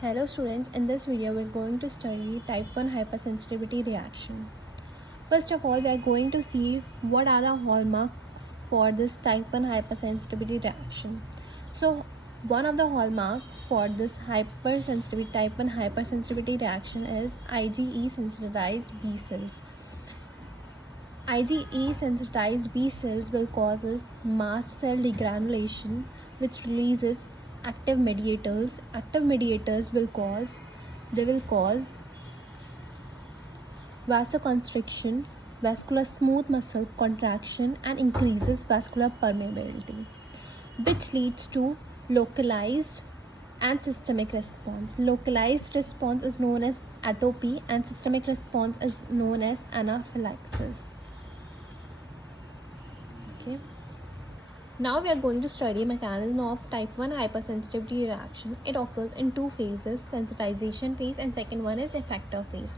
Hello students, in this video we are going to study type 1 hypersensitivity reaction. First of all, we are going to see what are the hallmarks for this type 1 hypersensitivity reaction. So one of the hallmark for this hypersensitivity type 1 hypersensitivity reaction is IgE sensitized B cells. IgE sensitized B cells will causes mast cell degranulation, which releases active mediators. Active mediators will cause vasoconstriction, vascular smooth muscle contraction, and increases vascular permeability, which leads to localized and systemic response. Localized response is known as atopy and systemic response is known as anaphylaxis. Okay. Now we are going to study mechanism of type 1 hypersensitivity reaction. It occurs in two phases, sensitization phase and second one is effector phase.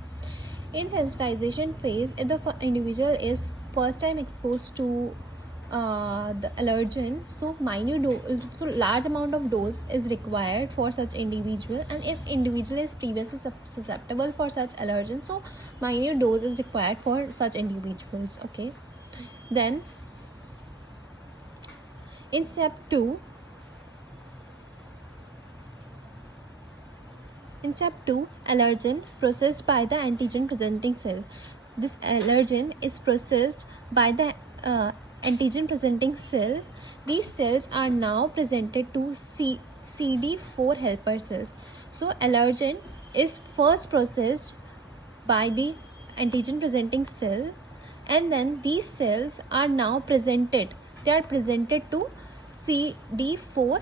In sensitization phase, if the individual is first time exposed to the allergen, so large amount of dose is required for such individual, and if individual is previously susceptible for such allergen, so minute dose is required for such individuals. Okay, then in step 2, allergen processed by the antigen presenting cell. This allergen is processed by the antigen presenting cell. These cells are now presented to CD4 helper cells. So allergen is first processed by the antigen presenting cell, and then these cells are now presented. They are presented to CD4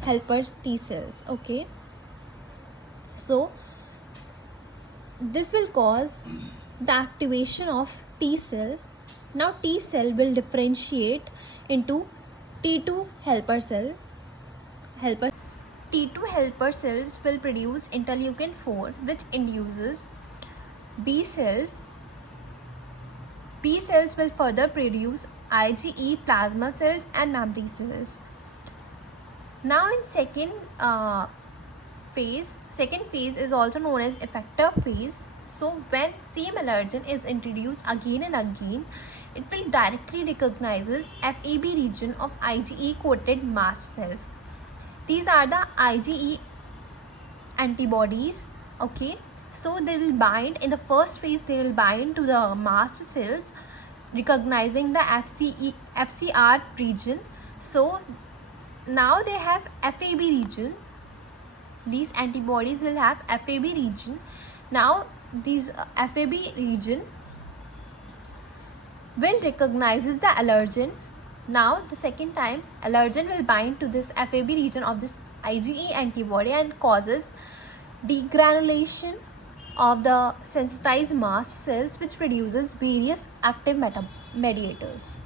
helper T cells. Okay, so this will cause the activation of T cell. Now T cell will differentiate into T2 helper cell. T2 helper cells will produce interleukin 4, which induces B cells. B cells will further produce IgE plasma cells and memory cells. Now in second phase is also known as effector phase. So when same allergen is introduced again and again, it will directly recognizes FAB region of IgE coated mast cells. These are the IgE antibodies. Okay, so they will bind in the first phase, they will bind to the mast cells, recognizing the FCR region. So now they have FAB region. These antibodies will have FAB region. Now these FAB region will recognizes the allergen. Now the second time allergen will bind to this FAB region of this IgE antibody and causes degranulation of the sensitized mast cells, which produces various active mediators.